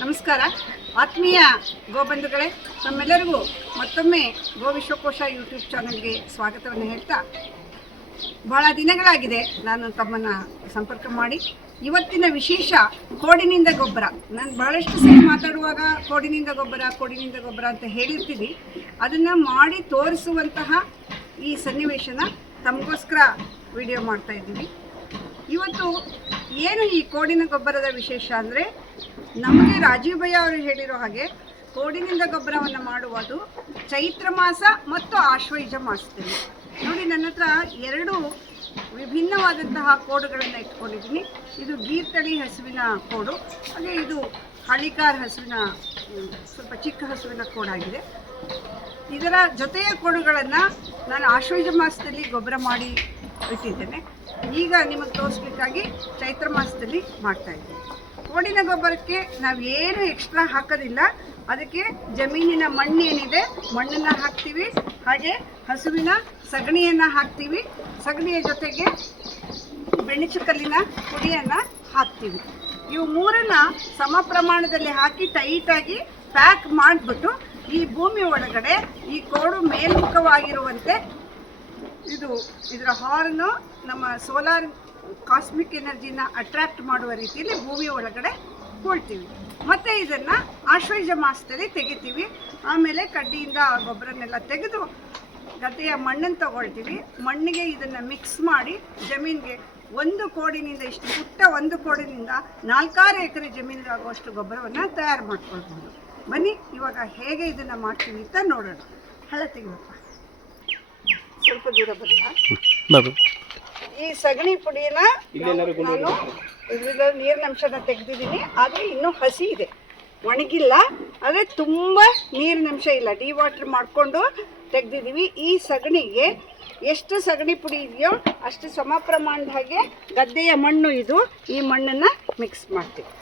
ನಮಸ್ಕಾರ ಆತ್ಮೀಯ ಗೋಬಂಧುಗಳೇ, ತಮ್ಮೆಲ್ಲರಿಗೂ ಮತ್ತೊಮ್ಮೆ ಗೋ ವಿಶ್ವಕೋಶ ಯೂಟ್ಯೂಬ್ ಚಾನಲ್ಗೆ ಸ್ವಾಗತವನ್ನು ಹೇಳ್ತಾ, ಬಹಳ ದಿನಗಳಾಗಿದೆ ನಾನು ತಮ್ಮನ್ನು ಸಂಪರ್ಕ ಮಾಡಿ. ಇವತ್ತಿನ ವಿಶೇಷ ಕೋಡಿನಿಂದ ಗೊಬ್ಬರ. ನಾನು ಬಹಳಷ್ಟು ಸರಿ ಮಾತಾಡುವಾಗ ಕೋಡಿನಿಂದ ಗೊಬ್ಬರ ಅಂತ ಹೇಳಿರ್ತೀನಿ. ಅದನ್ನು ಮಾಡಿ ತೋರಿಸುವಂತಹ ಈ ಸನ್ನಿವೇಶನ ತಮಗೋಸ್ಕರ ವಿಡಿಯೋ ಮಾಡ್ತಾ ಇದ್ದೀವಿ. ಇವತ್ತು ಏನು ಈ ಕೋಡಿನ ಗೊಬ್ಬರದ ವಿಶೇಷ ಅಂದರೆ, ನಮಗೆ ರಾಜೀವ್ ಭಯ್ಯ ಅವರು ಹೇಳಿರೋ ಹಾಗೆ ಕೋಡಿನಿಂದ ಗೊಬ್ಬರವನ್ನು ಮಾಡುವುದು ಚೈತ್ರ ಮಾಸ ಮತ್ತು ಆಶ್ವಯುಜ ಮಾಸದಲ್ಲಿ. ನೋಡಿ, ನನ್ನ ಹತ್ರ ಎರಡು ವಿಭಿನ್ನವಾದಂತಹ ಕೋಡುಗಳನ್ನು ಇಟ್ಕೊಂಡಿದ್ದೀನಿ. ಇದು ಗೀರ್ ತಳಿ ಹಸುವಿನ ಕೋಡು, ಹಾಗೆ ಇದು ಹಳ್ಳಿಕಾರ್ ಹಸುವಿನ ಸ್ವಲ್ಪ ಚಿಕ್ಕ ಹಸುವಿನ ಕೋಡಾಗಿದೆ. ಇದರ ಜೊತೆಯ ಕೋಡುಗಳನ್ನು ನಾನು ಆಶ್ವಯುಜ ಮಾಸದಲ್ಲಿ ಗೊಬ್ಬರ ಮಾಡಿ ಇಟ್ಟಿದ್ದೇನೆ. ಈಗ ನಿಮಗೆ ತೋರಿಸ್ಲಿಕ್ಕಾಗಿ ಚೈತ್ರ ಮಾಸದಲ್ಲಿ ಮಾಡ್ತಾಯಿದ್ದೀನಿ. ಕೋಡಿನ ಗೊಬ್ಬರಕ್ಕೆ ನಾವೇನು ಎಕ್ಸ್ಟ್ರಾ ಹಾಕೋದಿಲ್ಲ. ಅದಕ್ಕೆ ಜಮೀನಿನ ಮಣ್ಣು ಏನಿದೆ ಮಣ್ಣನ್ನು ಹಾಕ್ತೀವಿ, ಹಾಗೆ ಹಸುವಿನ ಸಗಣಿಯನ್ನು ಹಾಕ್ತೀವಿ. ಸಗಣಿಯ ಜೊತೆಗೆ ಬೆಣಚುಕಲ್ಲಿನ ಪುಡಿಯನ್ನು ಹಾಕ್ತೀವಿ. ಇವು ಮೂರನ್ನು ಸಮ ಪ್ರಮಾಣದಲ್ಲಿ ಹಾಕಿ ಟೈಟಾಗಿ ಪ್ಯಾಕ್ ಮಾಡಿಬಿಟ್ಟು ಈ ಭೂಮಿ ಒಳಗಡೆ ಈ ಕೋಡು ಮೇಲ್ಮುಖವಾಗಿರುವಂತೆ ಇದರ ಹಾರ್ನು ನಮ್ಮ ಸೋಲಾರ್ ಕಾಸ್ಮಿಕ್ ಎನರ್ಜಿನ ಅಟ್ರಾಕ್ಟ್ ಮಾಡುವ ರೀತಿಯಲ್ಲಿ ಭೂಮಿ ಒಳಗಡೆ ಕೊಳ್ತೀವಿ. ಮತ್ತು ಇದನ್ನು ಆಶ್ವಯುಜ ಮಾಸದಲ್ಲಿ ತೆಗಿತೀವಿ. ಆಮೇಲೆ ಕಡ್ಡಿಯಿಂದ ಆ ಗೊಬ್ಬರನ್ನೆಲ್ಲ ತೆಗೆದು ಗದ್ದೆಯ ಮಣ್ಣನ್ನು ತಗೊಳ್ತೀವಿ. ಮಣ್ಣಿಗೆ ಇದನ್ನು ಮಿಕ್ಸ್ ಮಾಡಿ ಜಮೀನಿಗೆ ಒಂದು ಕೋಡಿನಿಂದ ಇಷ್ಟು ಪುಟ್ಟ ಒಂದು ಕೋಡಿನಿಂದ 4-6 ಎಕರೆ ಜಮೀನಿಗೆ ಆಗುವಷ್ಟು ಗೊಬ್ಬರವನ್ನು ತಯಾರು ಮಾಡ್ಕೊಳ್ಬೋದು. ಬನ್ನಿ ಇವಾಗ ಹೇಗೆ ಇದನ್ನು ಮಾಡ್ತೀವಿ ಅಂತ ನೋಡೋಣ. ಹಳ ತೆಗಿಬೇಕ, ಸ್ವಲ್ಪ ದೂರ ಬರಲ್ಲ. ಈ ಸಗಣಿ ಪುಡಿನ ನಾನು ಇದರಿಂದ ನೀರಿನ ಅಂಶನ ತೆಗೆದಿದ್ದೀನಿ. ಆದರೆ ಇನ್ನೂ ಹಸಿ ಇದೆ, ಒಣಗಿಲ್ಲ. ಆದರೆ ತುಂಬ ನೀರಿನ ಅಂಶ ಇಲ್ಲ, ಡಿವಾಟರ್ ಮಾಡಿಕೊಂಡು ತೆಗೆದಿದ್ದೀವಿ. ಈ ಸಗಣಿಗೆ ಎಷ್ಟು ಸಗಣಿ ಪುಡಿ ಇದೆಯೋ ಅಷ್ಟು ಸಮ ಪ್ರಮಾಣದ ಹಾಗೆ ಗದ್ದೆಯ ಮಣ್ಣು ಇದು, ಈ ಮಣ್ಣನ್ನು ಮಿಕ್ಸ್ ಮಾಡ್ತೀವಿ.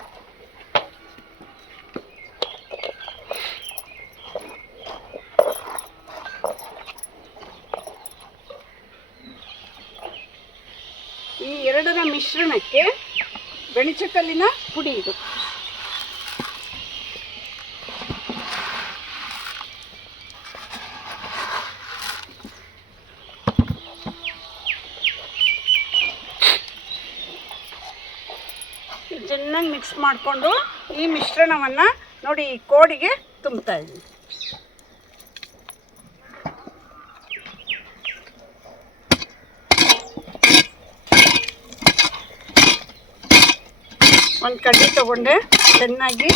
ಈ ಎರಡರ ಮಿಶ್ರಣಕ್ಕೆ ಬೆಣಚುಕಲ್ಲಿನ ಪುಡಿ ಇದು. ಚೆನ್ನಾಗಿ ಮಿಕ್ಸ್ ಮಾಡಿಕೊಂಡು ಈ ಮಿಶ್ರಣವನ್ನು ನೋಡಿ ಈ ಕೋಡಿಗೆ ತುಂಬ್ತಾ ಇದ್ದೀನಿ. ಒಂದು ಕಡ್ಡಿ ತಗೊಂಡೆ, ಚೆನ್ನಾಗಿ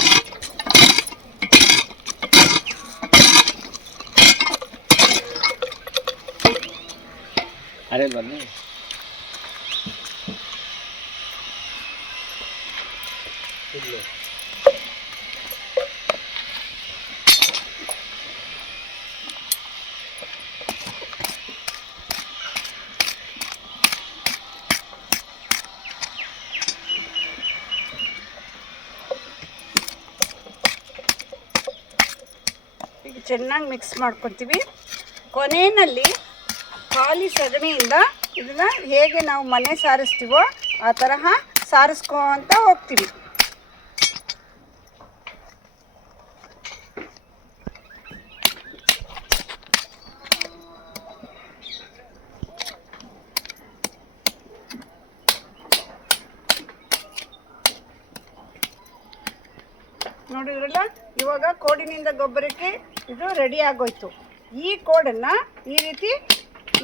ಅರೆ ಬನ್ನಿ ಚೆನ್ನಾಗಿ ಮಿಕ್ಸ್ ಮಾಡ್ಕೊತೀವಿ. ಕೊನೆಯಲ್ಲಿ ಖಾಲಿ ಸಗಣಿಯಿಂದ ಇದನ್ನು ಹೇಗೆ ನಾವು ಮನೆ ಸಾರಿಸ್ತೀವೋ ಆ ತರಹ ಸಾರಿಸ್ಕೊಂತ ಹೋಗ್ತೀವಿ. ನೋಡಿದ್ರಲ್ಲ, ಇವಾಗ ಕೋಡಿನಿಂದ ಗೊಬ್ಬರಕ್ಕೆ ಇದು ರೆಡಿ ಆಗೋಯ್ತು. ಈ ಕೋಡನ್ನು ಈ ರೀತಿ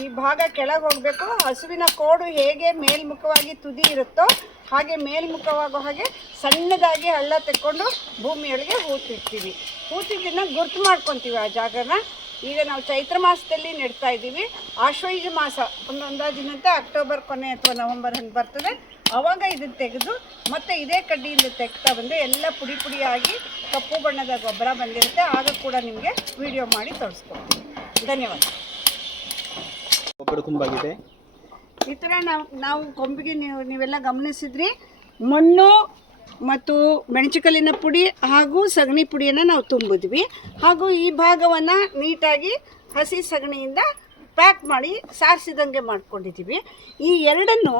ಈ ಭಾಗ ಕೆಳಗೆ ಹೋಗಬೇಕು. ಹಸುವಿನ ಕೋಡು ಹೇಗೆ ಮೇಲ್ಮುಖವಾಗಿ ತುದಿ ಇರುತ್ತೋ ಹಾಗೆ ಮೇಲ್ಮುಖವಾಗೋ ಹಾಗೆ ಸಣ್ಣದಾಗಿ ಹಳ್ಳ ತೆಕ್ಕೊಂಡು ಭೂಮಿಯೊಳಗೆ ಹೂತಿರ್ತೀವಿ. ಹೂತಿದ್ದನ್ನು ಗುರ್ತು ಮಾಡ್ಕೊತೀವಿ ಆ ಜಾಗನ. ಈಗ ನಾವು ಚೈತ್ರ ಮಾಸದಲ್ಲಿ ನೆಡ್ತಾ ಇದ್ದೀವಿ. ಆಶ್ವಯುಜ ಮಾಸ ಒಂದು ಅಂದಾಜಿನಂತೆ ಅಕ್ಟೋಬರ್ ಕೊನೆ ಅಥವಾ ನವೆಂಬರ್ ಹಂಗೆ ಬರ್ತದೆ. ಆವಾಗ ಇದನ್ನು ತೆಗೆದು ಮತ್ತೆ ಇದೇ ಕಡ್ಡಿಯಿಂದ ತೆಗ್ತಾ ಬಂದು ಎಲ್ಲ ಪುಡಿ ಪುಡಿಯಾಗಿ ಕಪ್ಪು ಬಣ್ಣದ ಗೊಬ್ಬರ ಬಂದಿರುತ್ತೆ. ಆಗ ಕೂಡ ನಿಮಗೆ ವಿಡಿಯೋ ಮಾಡಿ ತೋರಿಸ್ಕೊಡ್ತೀನಿ. ಧನ್ಯವಾದ. ಗೊಬ್ಬರ ತುಂಬಾಗಿದೆ. ಈ ಥರ ನಾವು ಕೊಂಬಿಗೆ ನೀವೆಲ್ಲ ಗಮನಿಸಿದ್ರಿ, ಮಣ್ಣು ಮತ್ತು ಮೆಣಚುಕಲ್ಲಿನ ಪುಡಿ ಹಾಗೂ ಸಗಣಿ ಪುಡಿಯನ್ನು ನಾವು ತುಂಬಿದ್ವಿ. ಹಾಗೂ ಈ ಭಾಗವನ್ನು ನೀಟಾಗಿ ಹಸಿ ಸಗಣಿಯಿಂದ ಪ್ಯಾಕ್ ಮಾಡಿ ಸಾರಿಸಿದಂಗೆ ಮಾಡ್ಕೊಂಡಿದ್ದೀವಿ. ಈ ಎರಡನ್ನು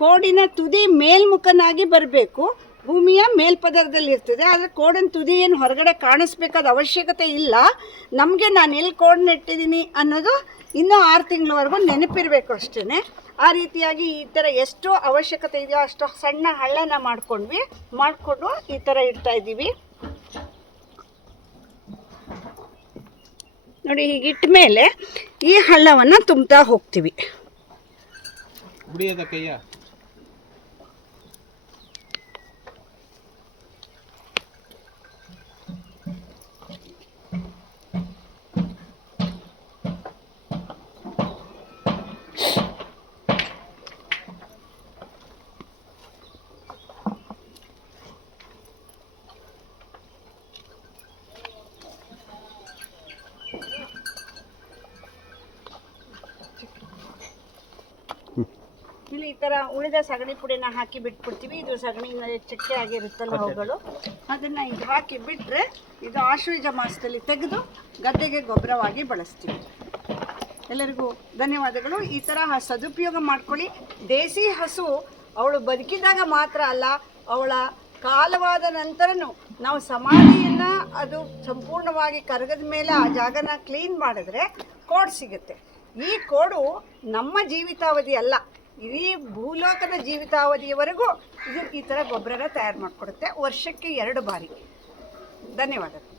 ಕೋಡಿನ ತುದಿ ಮೇಲ್ಮುಖನಾಗಿ ಬರಬೇಕು. ಭೂಮಿಯ ಮೇಲ್ಪದರದಲ್ಲಿ ಇರ್ತದೆ. ಆದರೆ ಕೋಡಿನ ತುದಿ ಏನು ಹೊರಗಡೆ ಕಾಣಿಸ್ಬೇಕಾದ ಅವಶ್ಯಕತೆ ಇಲ್ಲ. ನಮಗೆ ನಾನು ಎಲ್ಲಿ ಕೋಡ್ ನೆಟ್ಟಿದ್ದೀನಿ ಅನ್ನೋದು ಇನ್ನೂ 6 ತಿಂಗಳವರೆಗೂ ನೆನಪಿರಬೇಕು ಅಷ್ಟೇ. ಆ ರೀತಿಯಾಗಿ ಈ ಥರ ಎಷ್ಟು ಅವಶ್ಯಕತೆ ಇದೆಯೋ ಅಷ್ಟು ಸಣ್ಣ ಹಳ್ಳನ ಮಾಡಿಕೊಂಡು ಈ ಥರ ಇಡ್ತಾಯಿದ್ದೀವಿ ನೋಡಿ. ಹೀಗಿಟ್ಟ ಮೇಲೆ ಈ ಹಳ್ಳವನ್ನು ತುಂಬ್ತಾ ಹೋಗ್ತೀವಿ. ಉಡಿಯೋದ ಕೈಯ ಇಲ್ಲಿ ಈ ಥರ ಉಳಿದ ಸಗಣಿ ಪುಡಿನ ಹಾಕಿ ಬಿಟ್ಬಿಡ್ತೀವಿ. ಇದು ಸಗಣಿ ಚಕ್ಕೆ ಆಗಿರುತ್ತಲ್ಲ ಅವುಗಳು, ಅದನ್ನು ಇದು ಹಾಕಿ ಬಿಟ್ಟರೆ ಇದು ಆಶ್ವಯುಜ ಮಾಸದಲ್ಲಿ ತೆಗೆದು ಗದ್ದೆಗೆ ಗೊಬ್ಬರವಾಗಿ ಬಳಸ್ತೀವಿ. ಎಲ್ಲರಿಗೂ ಧನ್ಯವಾದಗಳು. ಈ ಥರ ಸದುಪಯೋಗ ಮಾಡ್ಕೊಳ್ಳಿ. ದೇಸಿ ಹಸು ಅವಳು ಬದುಕಿದಾಗ ಮಾತ್ರ ಅಲ್ಲ, ಅವಳ ಕಾಲವಾದ ನಂತರನೂ ನಾವು ಸಮಾಧಿಯನ್ನು ಅದು ಸಂಪೂರ್ಣವಾಗಿ ಕರಗದ ಮೇಲೆ ಆ ಜಾಗನ ಕ್ಲೀನ್ ಮಾಡಿದ್ರೆ ಕೋಡ್ ಸಿಗುತ್ತೆ. ಈ ಕೋಡು ನಮ್ಮ ಜೀವಿತಾವಧಿ ಅಲ್ಲ, ಇಡೀ ಭೂಲೋಕದ ಜೀವಿತಾವಧಿಯವರೆಗೂ ಇದು ಈ ಥರ ಗೊಬ್ಬರನ ತಯಾರು ಮಾಡಿಕೊಡುತ್ತೆ. ವರ್ಷಕ್ಕೆ 2 ಬಾರಿ. ಧನ್ಯವಾದಗಳು.